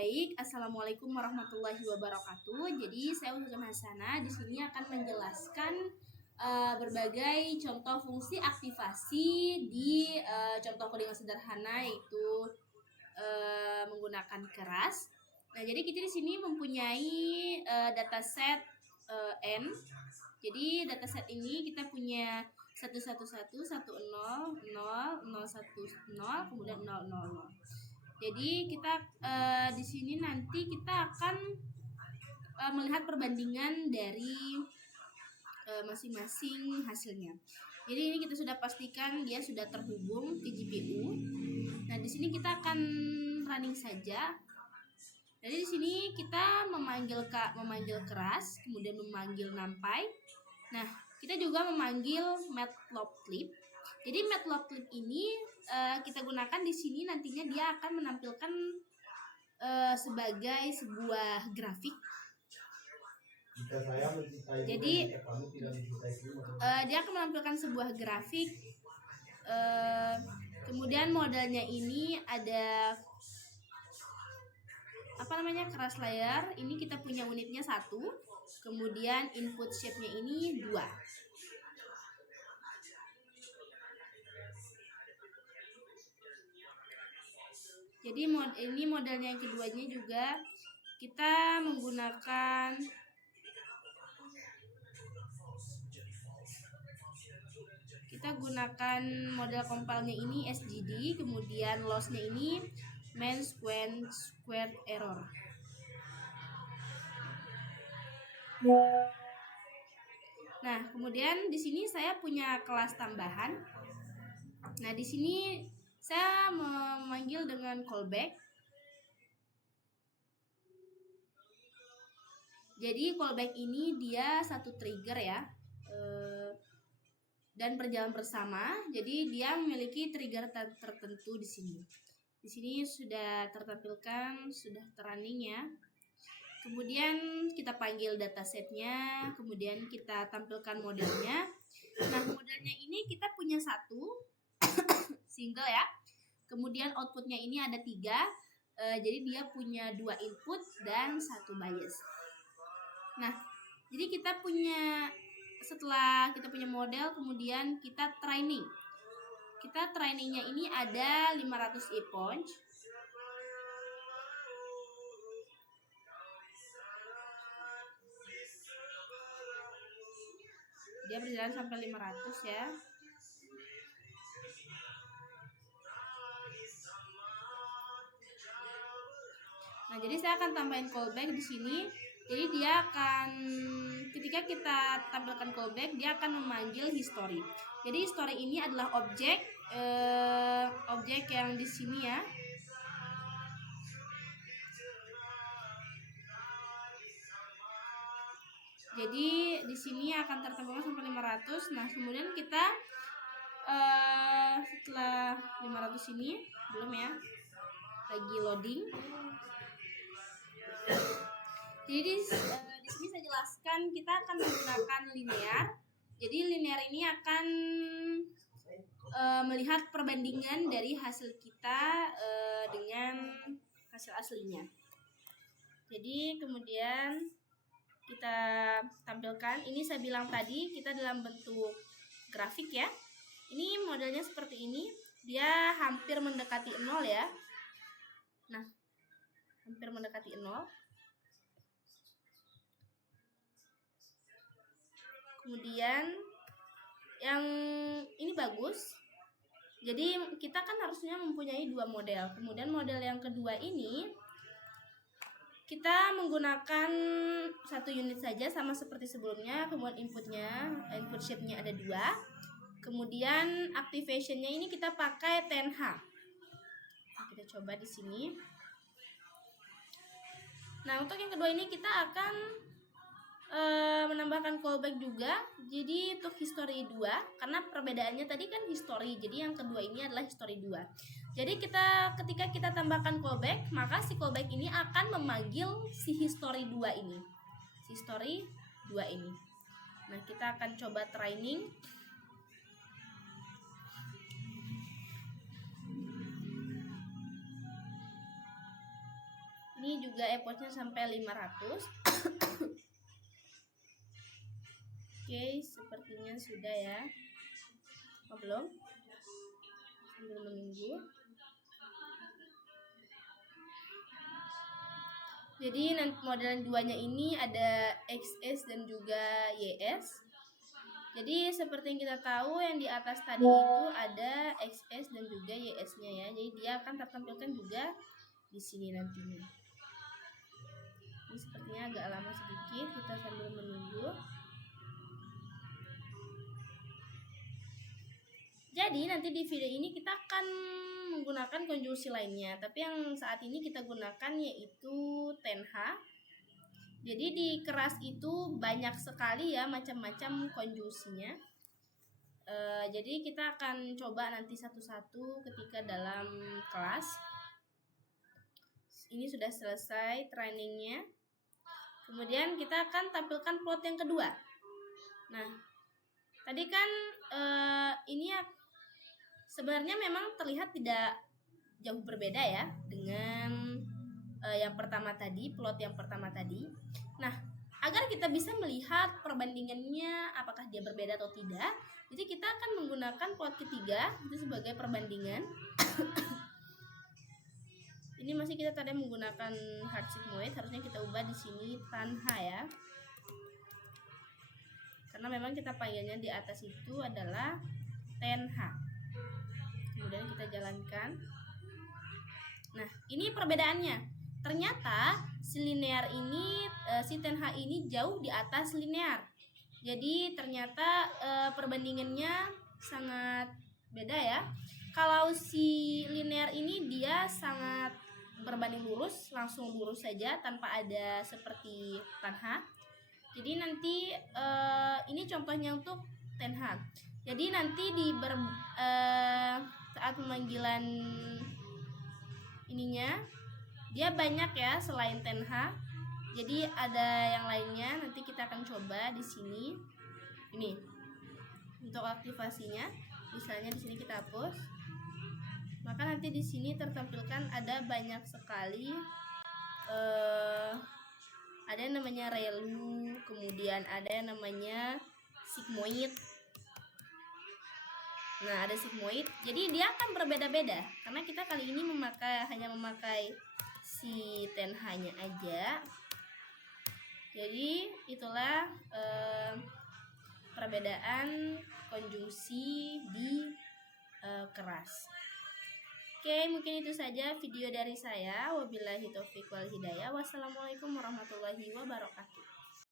Baik, Assalamualaikum warahmatullahi wabarakatuh. Jadi saya Ustazah Hasana di sini akan menjelaskan berbagai contoh fungsi aktivasi di contoh coding sederhana, yaitu menggunakan keras. Nah, jadi kita di sini mempunyai dataset n. Jadi dataset ini kita punya 111, 10, 0, 0, 010, kemudian 000. Jadi kita di sini nanti kita akan melihat perbandingan dari masing-masing hasilnya. Jadi ini kita sudah pastikan dia sudah terhubung ke GPU. Nah, di sini kita akan running saja. Jadi di sini kita memanggil keras, kemudian memanggil numpy. Nah, kita juga memanggil matplotlib. Jadi matplotlib ini kita gunakan di sini nantinya dia akan menampilkan sebagai sebuah grafik. Jadi dia akan menampilkan sebuah grafik. Kemudian modelnya ini ada keras layar. Ini kita punya unitnya 1. Kemudian input shape-nya ini 2. Jadi ini modelnya yang keduanya juga kita menggunakan model compile-nya ini SGD, kemudian loss-nya ini mean squared error. Nah, kemudian di sini saya punya kelas tambahan. Nah, di sini saya memanggil dengan callback. Jadi callback ini dia satu trigger ya, dan berjalan bersama. Jadi dia memiliki trigger tertentu di sini. Di sini sudah tertampilkan, sudah running ya. Kemudian kita panggil datasetnya, kemudian kita tampilkan modelnya. Nah, modelnya ini kita punya 1 single ya. Kemudian outputnya ini ada 3. Jadi dia punya 2 input dan 1 bias. Nah, jadi setelah kita punya model, kemudian kita training. Kita trainingnya ini ada 500 epoch. Dia berjalan sampai 500 ya. Nah, jadi saya akan tambahin callback di sini. Jadi dia akan, ketika kita tampilkan callback, dia akan memanggil history. Jadi history ini adalah objek yang di sini ya. Jadi di sini akan tertampilkan sampai 500. Nah, kemudian kita setelah 500 ini belum ya, lagi loading. Jadi di sini saya jelaskan kita akan menggunakan linear. Jadi linear ini akan melihat perbandingan dari hasil kita dengan hasil aslinya. Jadi kemudian kita tampilkan. Ini saya bilang tadi kita dalam bentuk grafik ya. Ini modelnya seperti ini. Dia hampir mendekati 0 ya. Nah, hampir mendekati 0. Kemudian yang ini bagus. Jadi kita kan harusnya mempunyai 2 model. Kemudian model yang kedua ini kita menggunakan 1 unit saja sama seperti sebelumnya. Kemudian input shape-nya ada 2. Kemudian activation-nya ini kita pakai 10H. Nah, kita coba di sini. Nah, untuk yang kedua ini kita akan menambahkan callback juga. Jadi untuk history 2, karena perbedaannya tadi kan history, jadi yang kedua ini adalah history 2. Jadi ketika kita tambahkan callback, maka si callback ini akan memanggil si history 2 ini. Si history 2 ini. Nah, kita akan coba training. Ini juga effortnya sampai 500. Oke, sepertinya sudah ya. Oh, belum? Sambil menunggu. Jadi modelan duanya ini ada XS dan juga YS. Jadi seperti yang kita tahu yang di atas tadi itu ada XS dan juga YS-nya ya. Jadi dia akan tertampilkan juga di sini nantinya. Ini sepertinya agak lama sedikit, kita sambil menunggu. Jadi nanti di video ini kita akan menggunakan konjungsi lainnya, tapi yang saat ini kita gunakan yaitu tenha. Jadi di keras itu banyak sekali ya macam-macam konjungsinya. Jadi kita akan coba nanti satu-satu ketika dalam kelas. Ini sudah selesai trainingnya. Kemudian kita akan tampilkan plot yang kedua. Nah, tadi kan ini ya sebenarnya memang terlihat tidak jauh berbeda ya dengan yang pertama tadi, plot yang pertama tadi. Nah, agar kita bisa melihat perbandingannya apakah dia berbeda atau tidak, jadi kita akan menggunakan plot ketiga itu sebagai perbandingan. Ini masih kita tadi menggunakan hard sigmoid, harusnya kita ubah di sini tanha ya. Karena memang kita panggilnya di atas itu adalah tenha. Kemudian kita jalankan. Nah, ini perbedaannya. Ternyata si linear ini, si tenha ini jauh di atas linear. Jadi ternyata perbandingannya sangat beda ya. Kalau si linear ini dia sangat berbanding lurus, langsung lurus saja tanpa ada seperti tanha. Jadi nanti ini contohnya untuk tenha. Jadi nanti di saat pemanggilan ininya dia banyak ya selain tenha. Jadi ada yang lainnya, nanti kita akan coba di sini. Ini untuk aktivasinya, misalnya di sini kita hapus. Maka nanti di sini tertampilkan ada banyak sekali ada yang namanya relu, kemudian ada yang namanya sigmoid. Nah, ada sigmoid. Jadi dia akan berbeda-beda karena kita kali ini hanya memakai si tenha-nya aja. Jadi itulah perbedaan konjungsi di keras. Oke, mungkin itu saja video dari saya. Wabillahi taufiq wal hidayah. Wassalamualaikum warahmatullahi wabarakatuh.